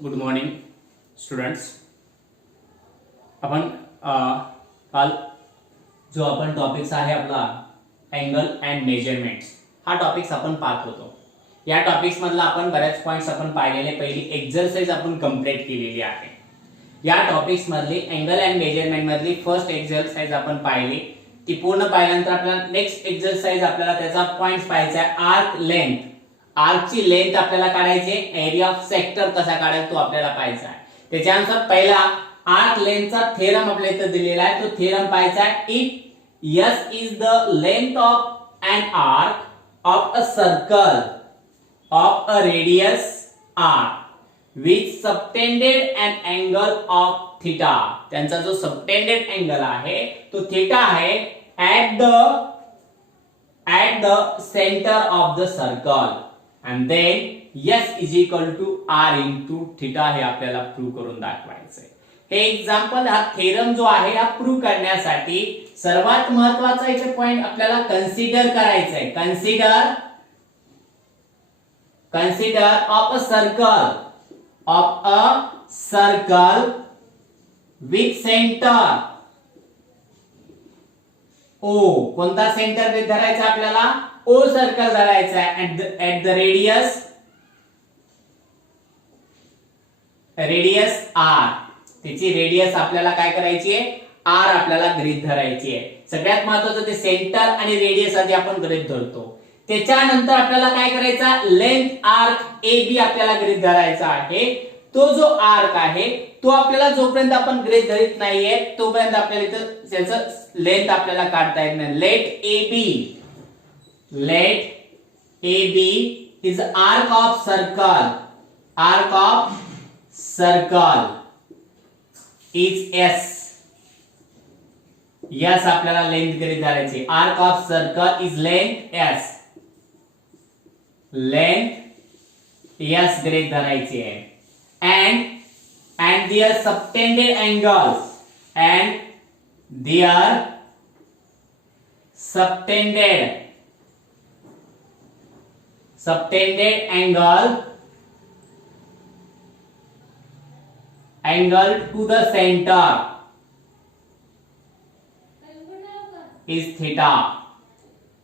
Good morning students. आपण काल जो आपण टॉपिक्स आहे आपला अँगल अँड मेजरमेंट्स हा टॉपिक्स आपण पाहत होतो. या टॉपिक्स मधला आपण बऱ्याच पॉइंट्स आपण पाहिलेले, पहिली एक्सरसाइज आपण कंप्लीट केलेली आहे. या टॉपिक्स मधली अँगल अँड मेजरमेंट मधली फर्स्ट एक्सरसाइज आपण पाहिली. ती पूर्ण पाहिल्यानंतर आपल्याला नेक्स्ट एक्सरसाइज आपल्याला त्याचा पॉइंट्स पाहायचा आहे. आर्क लेंथ, आर्कची लेंथ आपल्याला काढायची, एरिया ऑफ सेक्टर कसा काढायचा तो आपल्याला पाहायचा आहे. त्याच्यानंतर पहिला आर्क लेंथचा थेरम आपल्या इथे दिलेला आहे, तो थेरम पाहायचा आहे. If S is the length of an arc of a circle of a radius r which subtended an angle of theta. त्यांचा जो सबटेंडेड अँगल आहे तो थीटा आहे at the center of the circle and then S is equal to R into theta हे आपल्याला prove करून दाखवायचं आहे. हे एक्झाम्पल, हा थेरम जो आहे हा प्रूव्ह करण्यासाठी सर्वात महत्त्वाचा इथे पॉइंट आपल्याला कन्सिडर करायचा आहे. Consider of a circle with centre O. कोणता सेंटर धरायचा आपल्याला? O सर्कल धरायचा आहे at the रेडियस R. त्याची रेडियस आपल्याला काय करायची आहे? R आपल्याला गृहीत धरायची आहे. सगळ्यात महत्त्वाचं ते सेंटर आणि रेडियस आधी आपण गृहीत धरतो. त्याच्यानंतर आपल्याला काय करायचा? लेंथ आर्क AB आपल्याला गृहीत धरायचा आहे. तो जो आर्क आहे तो आपल्याला जोपर्यंत आपण गृहीत धरत नाहीये तोपर्यंत आपल्याला इथं त्याचं लेंथ आपल्याला काढता येत नाही. Let AB is arc of circle is S. S आपल्याला लेंथ गृहीत धरायची. Arc of circle is length S. Length S गृहीत धरायची आहे. and their subtended angles angle to the center is theta.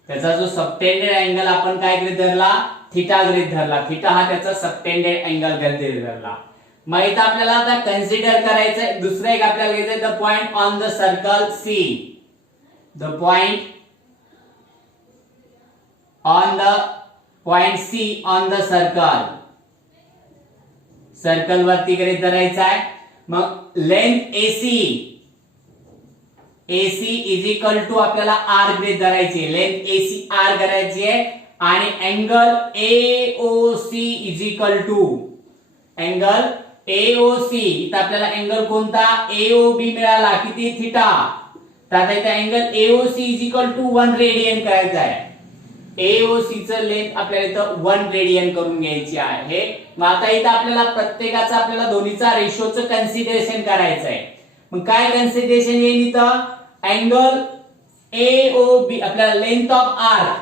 त्याचा जो सबटेंडेड अँगल आपण काय गृहीत धरला? थीटा गृहीत धरला. थीटा हा त्याचा सबटेंडेड अँगल गृहीत धरला. मग इथं आपल्याला आता कन्सिडर करायचं दुसरं एक आपल्याला घ्यायचं the point on the circle C. The point C on the circle वरती गृहीत धरायचा आहे. मग length AC is equal to आपल्याला R गृहीत धरायची. लेंथ AC R करायची आहे आणि angle AOC is equal to angle AOC. इथं आपल्याला अँगल कोणता? AOB मिळाला. किती? थीटा. तर आता इथे angle AOC is equal to 1 radian करायचा आहे. AOC चं लेंथ आपल्याला इथं 1 रेडियन करून घ्यायची आहे. मग आता इथं आपल्याला प्रत्येकाचा आपल्याला दोन्हीचा रेशोचं कन्सिडरेशन करायचं आहे. मग काय कन्सिडरेशन येईल इथं? अँगल AOB आपल्याला लेंथ ऑफ आर्क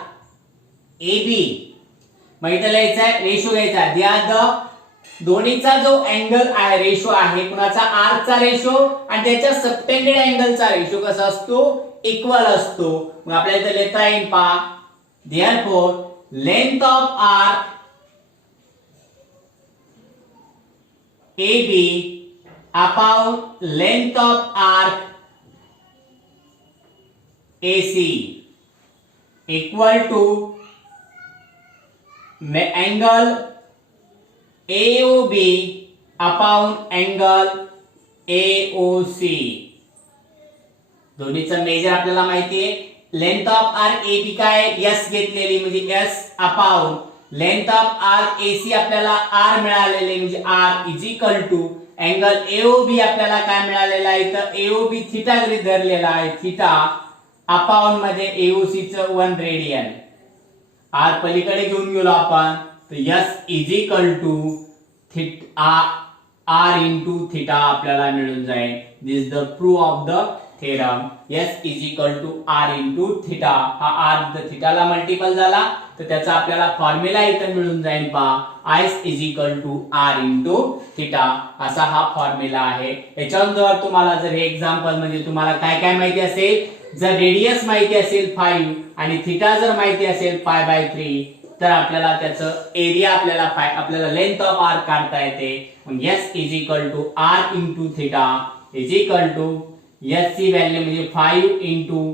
AB. मग इथं लिहायचं आहे रेशो घ्यायचा आहे. दोन्हीचा जो अँगल आहे रेशो आहे कुणाचा? आर्कचा रेशो आणि त्याच्या सबटेंडेड अँगलचा रेशो कसा असतो? इक्वल असतो. मग आपल्याला इथं लिहिता येईल पहा. Therefore length of arc AB upon length of arc AC equal to angle AOB upon angle AOC. दोन्हीचं मेजर आपल्याला माहिती आहे. लेंथ ऑफ आर्क AB काय? S घेतलेली म्हणजे S upon length of arc AC आपल्याला R मिळालेले म्हणजे R is equal to angle AOB आपल्याला काय मिळालेला आहे? तर AOB थीटा गृहीत धरलेला आहे. थीटा अपॉन मध्ये AOC चं 1 रेडियन. R पलीकडे घेऊन गेलो आपण तर S is equal to R into theta आपल्याला मिळून जाईल. This is the proof of the theorem. S is equal to R into theta. हा R थीटाला मल्टिपल झाला तर त्याचा आपल्याला फॉर्म्युला इथं मिळून जाईल पहा S is equal to R into theta असा हा फॉर्म्युला आहे. याच्यावर जर तुम्हाला जर हे एक्झाम्पल म्हणजे तुम्हाला काय काय माहिती असेल, जर रेडियस माहिती असेल 5 आणि थिटा जर माहिती असेल π/3 तर आपल्याला त्याचं एरिया आपल्याला लेंथ ऑफ आर्क काढता येते. मग s is equal to R into theta is equal to s ची व्हॅल्यू म्हणजे 5 इंटू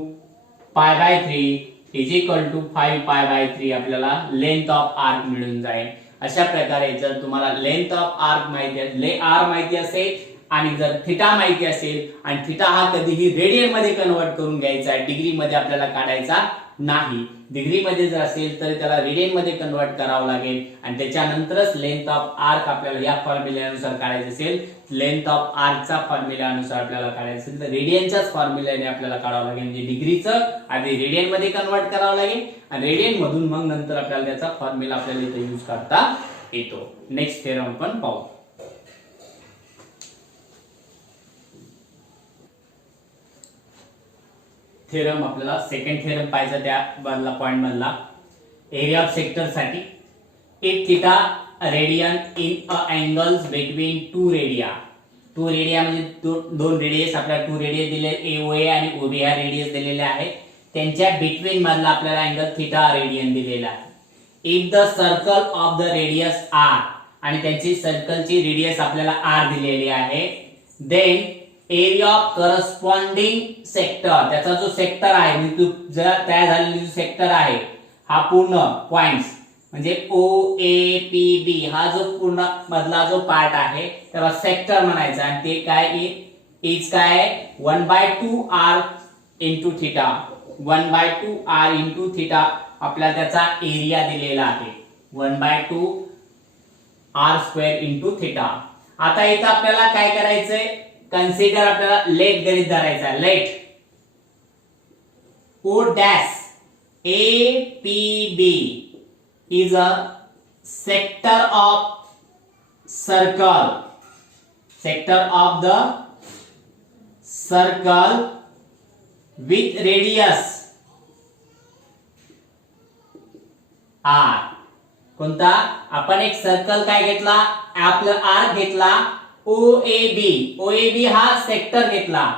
π/3 इज इक्वल टू 5 π/3 आपल्याला लेंथ ऑफ आर्क मिळून जाईल. अशा प्रकारे जर तुम्हाला लेंथ ऑफ आर्क माहिती असेल आणि जर थिटा माहिती असेल आणि थिटा हा कधीही रेडियन मध्ये कन्वर्ट करून घ्यायचा आहे, डिग्री मध्ये आपल्याला काढायचा नाही. डिग्री मध्ये जर असेल तर त्याला रेडियन मध्ये कन्वर्ट करावं लागेल आणि त्याच्यानंतरच लेंथ ऑफ आर्क आपल्याला या फॉर्म्युल्यानुसार काढायचं असेल, लेंथ ऑफ आर्कचा फॉर्म्युल्यानुसार आपल्याला काढायचं असेल तर रेडियनच्याच फॉर्म्युल्याने आपल्याला काढावं लागेल. म्हणजे डिग्रीचं आधी रेडियन मध्ये कन्वर्ट करावं लागेल आणि रेडियन मधून मग नंतर आपल्याला त्याचा फॉर्म्युला आपल्याला इथे यूज करता येतो. नेक्स्ट थेरम आपण पाहू. थेरम आपल्याला सेकंड थेरम पाहिजे त्या मधला पॉइंट मधला एरिया ऑफ सेक्टर साठी. If theta radian in a angles between two radii म्हणजे दोन रेडियस आपल्याला टू रेडियस दिले AOA आणि OB ह्या रेडियस दिलेले आहेत, त्यांच्या बिटवीन मधला आपल्याला अँगल थिटा रेडियन दिलेला आहे. If the circle of the radius R आणि त्यांची सर्कलची रेडियस आपल्याला R दिलेली आहे, then area of corresponding sector त्याचा जो सेक्टर आहे म्हणजे जर तयार झालेली जो सेक्टर आहे हा पूर्ण पॉइंट्स म्हणजे OAPB हा जो पूर्ण मधला जो पार्ट आहे त्याला सेक्टर म्हणायचा आणि ते काय इज काय 1/2R into theta 1/2R into theta आपल्याला त्याचा एरिया दिलेला आहे 1/2R² इंटू थिटा. आता इथं आपल्याला काय करायचंय, कन्सिडर आपल्याला लेट गणित धरायचा. Let O dash APB is a sector of the circle with radius R. कोणता आपण एक सर्कल काय घेतला, आपला आर्क घेतला OAB हा सेक्टर घेतला.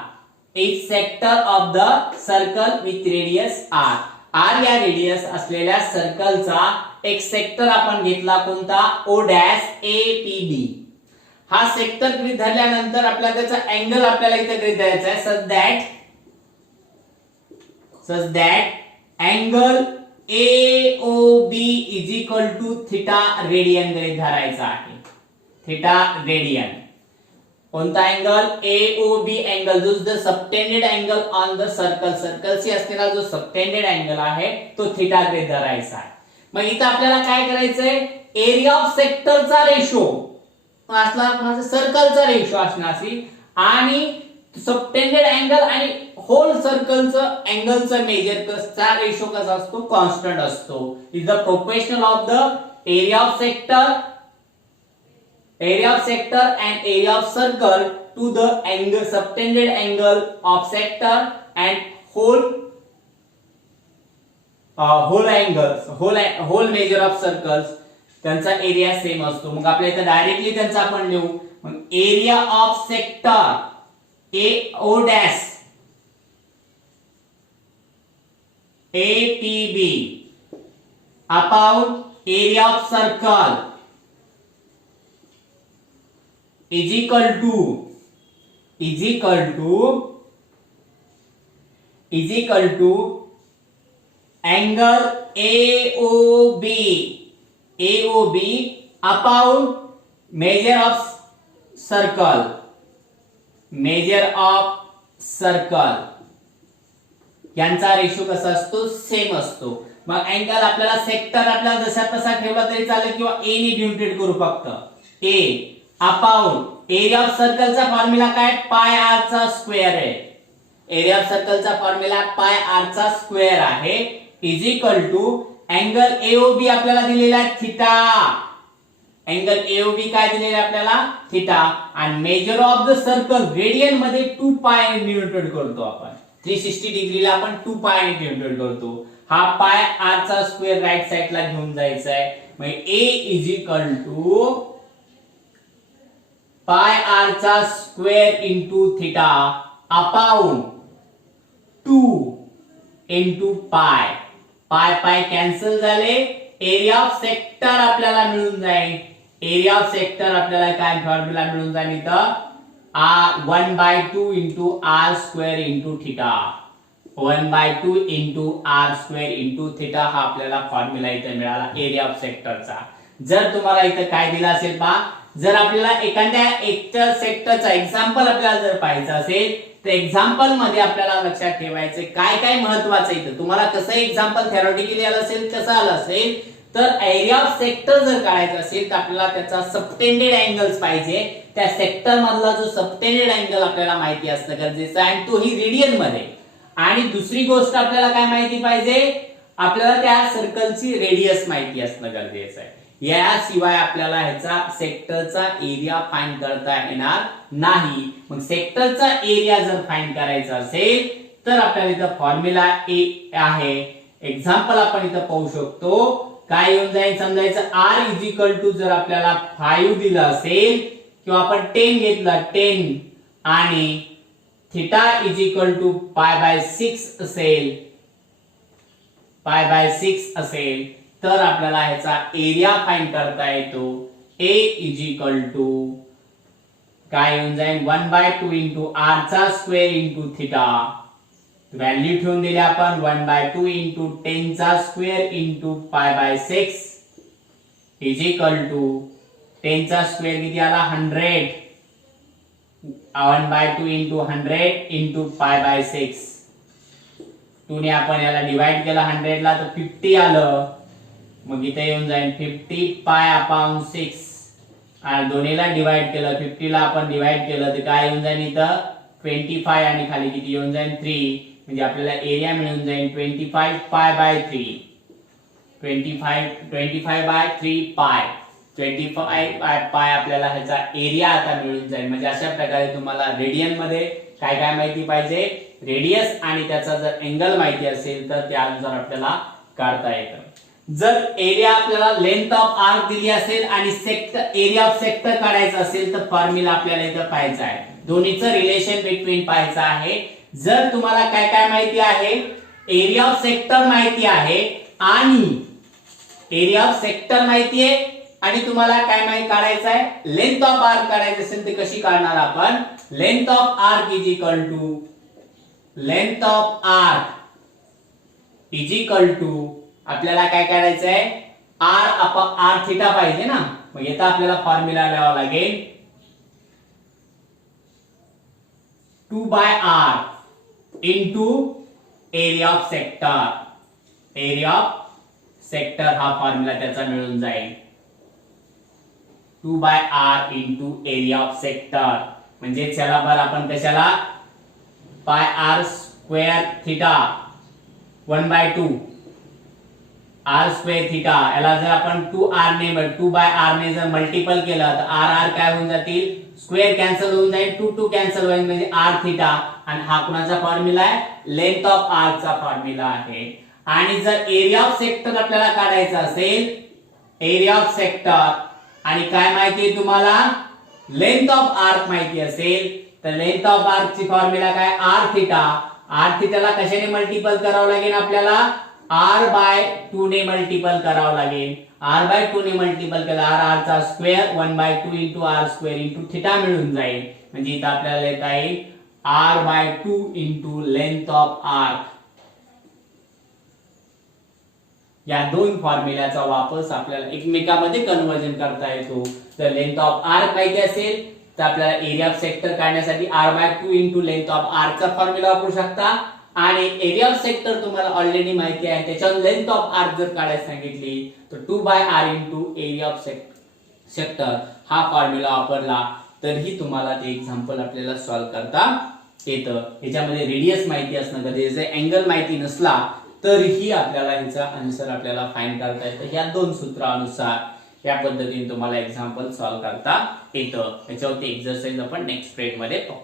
Is sector of the circle with radius R या रेडियस असलेल्या सर्कलचा एक सेक्टर आपण घेतला कोणता O dash APB. हा सेक्टर गृहीत धरल्यानंतर आपल्याला त्याचा अँगल आपल्याला इथे गृहीत धरायचा आहे such that angle AOB is equal to theta radian गणित धरायचा आहे. थीटा रेडियन कोणता अँगल AOB अँगल जो the subtended angle on the सर्कलशी असलेला जो सबटेंडेड अँगल आहे तो थीटा गृहीत धरायचा आहे. मग इथं आपल्याला काय करायचंय, एरिया ऑफ सेक्टरचा रेशो असला कोणाचा सर्कलचा रेशो असणार आणि सबटेंडेड अँगल आणि होल सर्कलचं अँगलचं मेजर कसा रेशो कसा असतो, कॉन्स्टंट असतो. Is the proportional of the area of sector and area of circle to the angle subtended angle of sector and whole measure of circles त्यांचा area same असतो. मग आपल्या इथे डायरेक्टली त्यांचा आपण लिहू. मग area of sector O dash APB upon area of circle is equal to angle AOB upon measure of circle यांचा रेशो कसा असतो, सेम असतो. मग अँगल आपल्याला सेक्टर आपल्याला जसा तसा ठेवला तरी चालेल किंवा A ने डिनोटेट करू फक्त A अपॉन एरिया ऑफ सर्कलचा फॉर्म्युला काय πr चा स्क्वेअर आहे. एरिया ऑफ सर्कलचा फॉर्म्युला πr चा स्क्वेअर आहे is equal to angle AOB आपल्याला दिलेला आहे थीटा. अँगल AOB काय दिलेला आहे आपल्याला थीटा आणि measure of the circle radian मध्ये 2π ने डिनोटेट करतो आपण. 360 डिग्रीला आपण 2π ने डिनोटेट करतो. हा पाय आर चा स्क्वेअर राईट साइडला घेऊन जायचा आहे. मग A is equal to pi R चा square into theta upon 2 into pi. Pi पाय कॅन्सल झाले. एरिया ऑफ सेक्टर आपल्याला मिळून जाईल. एरिया ऑफ सेक्टर आपल्याला काय फॉर्म्युला मिळून जाईल इथं 1/2 into R square into theta. 1/2 into R square into theta हा आपल्याला फॉर्म्युला इथे मिळाला एरिया ऑफ सेक्टरचा. जर तुम्हाला इथं काय दिलं असेल पहा, जर आपल्याला एखाद्या एकट्या सेक्टरचा एक्झाम्पल आपल्याला जर पाहायचं असेल तर एक्झाम्पल मध्ये आपल्याला लक्षात ठेवायचं काय काय महत्वाचं इथं. तुम्हाला कसं एक्झाम्पल थेरॉटिकली आलं असेल, कसं आलं असेल तर एरिया ऑफ सेक्टर जर काढायचं असेल तर आपल्याला त्याचा सबटेंडेड अँगल्स पाहिजे. त्या सेक्टर मधला जो सबटेंडेड अँगल आपल्याला माहिती असणं गरजेचं आहे आणि तोही रेडियन मध्ये. आणि दुसरी गोष्ट आपल्याला काय माहिती पाहिजे, आपल्याला त्या सर्कलची रेडियस माहिती असणं गरजेचं आहे. याशिवाय आपल्याला ह्याचा सेक्टरचा एरिया फाइंड करता येणार नाही. मग सेक्टरचा एरिया जर फाइंड करायचा असेल तर आपल्याला इथं फॉर्म्युला आहे. एक्झाम्पल आपण इथं पाहू शकतो. काय येऊन जाईल समजायचं आर इज इक्वल टू जर आपल्याला 5 दिलं असेल किंवा आपण 10 घेतला 10 आणि थिटा इज इक्वल टू π/6 असेल, π/6 असेल तर आपल्याला ह्याचा एरिया फाइंड करता येतो. ए इज इक्वल टू काय येऊन जाईल 1/2 इंटू आर चा स्क्वेअर इंटू थिटा. व्हॅल्यू ठेवून दिली आपण 1/2 इंटू 10 चा स्क्वेअर इंटू π/6 इज इक्वल टू 10 चा स्क्वेअर किती आला 100. 1/2 इंटू 100 इंटू π/6. 2 ने आपण याला डिवाइड केला 100 ला तर 50 आलं. मग इथे येऊन जाईल 50 π/6 आणि दोन्हीला डिवाइड केलं 50 ला आपण डिवाइड केलं तर काय येऊन जाईल इथं 25 आणि खाली किती येऊन जाईल 3. म्हणजे आपल्याला एरिया मिळून जाईल 25 π/3. 25/3 पाय 25 पाय आपल्याला ह्याचा एरिया आता मिळून जाईल. म्हणजे अशा प्रकारे तुम्हाला रेडियन मध्ये काय काय माहिती पाहिजे, रेडियस आणि त्याचा जर अँगल माहिती असेल तर त्यानुसार आपल्याला काढता येतं. जर एरिया आपल्याला लेंथ ऑफ आर्क दिली असेल आणि सेक्टर एरिया ऑफ सेक्टर काढायचं असेल तर फॉर्म्युला आपल्याला इथं पाहायचा आहे. दोन्हीचं रिलेशन बिटवीन पाहायचं आहे. जर तुम्हाला काय काय माहिती आहे, एरिया ऑफ सेक्टर माहिती आहे आणि एरिया ऑफ सेक्टर माहिती आहे आणि तुम्हाला काय माहिती काढायचं आहे, लेंथ ऑफ आर्क काढायचं असेल तर कशी काढणार आपण, length of arc is equal to length of arc is equal to आपल्याला काय करायचं आहे आर थिटा पाहिजे ना. मग येता आपल्याला फॉर्म्युला लावावा लागेल 2/r into area of sector. Area of sector हा फॉर्म्युला त्याचा मिळून जाईल 2/r into area of sector. म्हणजे चला बरं आपण कशाला πr square theta 1/2 r square theta याला जर आपण 2r ने 2/r ने जर मल्टिपल केलं तर r काय होऊन जातील, स्क्वेअर कॅन्सल होऊन जाईल, 2 कॅन्सल होईल म्हणजे r थिटा. आणि हा कुणाचा फॉर्म्युला आहे, लेंथ ऑफ आर्क चा फॉर्म्युला आहे. आणि जर एरिया ऑफ सेक्टर आपल्याला काढायचा असेल, एरिया ऑफ सेक्टर आणि काय माहिती आहे तुम्हाला, लेंथ ऑफ आर्क माहिती असेल तर लेंथ ऑफ आर्क ची फॉर्म्युला काय r थिटा. r थिटाला कशाने मल्टिपल करावं लागेल आपल्याला, r/2 ने मल्टिपल करावं लागेल. r/2 ने मल्टिपल केलं r चा square 1/2 into r square into theta मिळून जाईल. म्हणजे इथं आपल्याला लिहिता येईल r/2 into length of arc. या दोन फॉर्म्युल्याचा वापर आपल्याला एकमेकांमध्ये कन्वर्जन करता येतो. जर लेंथ ऑफ आर्क माहिती असेल तर आपल्याला एरिया ऑफ सेक्टर काढण्यासाठी r/2 into length of arc चा फॉर्म्युला वापरू शकता. आणि एरिया ऑफ सेक्टर तुम्हाला ऑलरेडी माहिती आहे, त्याच्यावर लेंथ ऑफ आर्क जर काढायला सांगितली तर 2/r into area of sector हा फॉर्म्युला वापरला तरीही तुम्हाला ते एक्झाम्पल आपल्याला सॉल्व्ह करता येतं. याच्यामध्ये रेडियस माहिती असणं गरजेचं आहे, अँगल माहिती नसला तरीही आपल्याला ह्याचा आन्सर आपल्याला फाइंड करता येतं. या दोन सूत्रानुसार या पद्धतीने तुम्हाला एक्झाम्पल सॉल्व्ह करता येतं. याच्यावरती एक्सरसाइज आपण नेक्स्ट स्प्रेड मध्ये पाहू.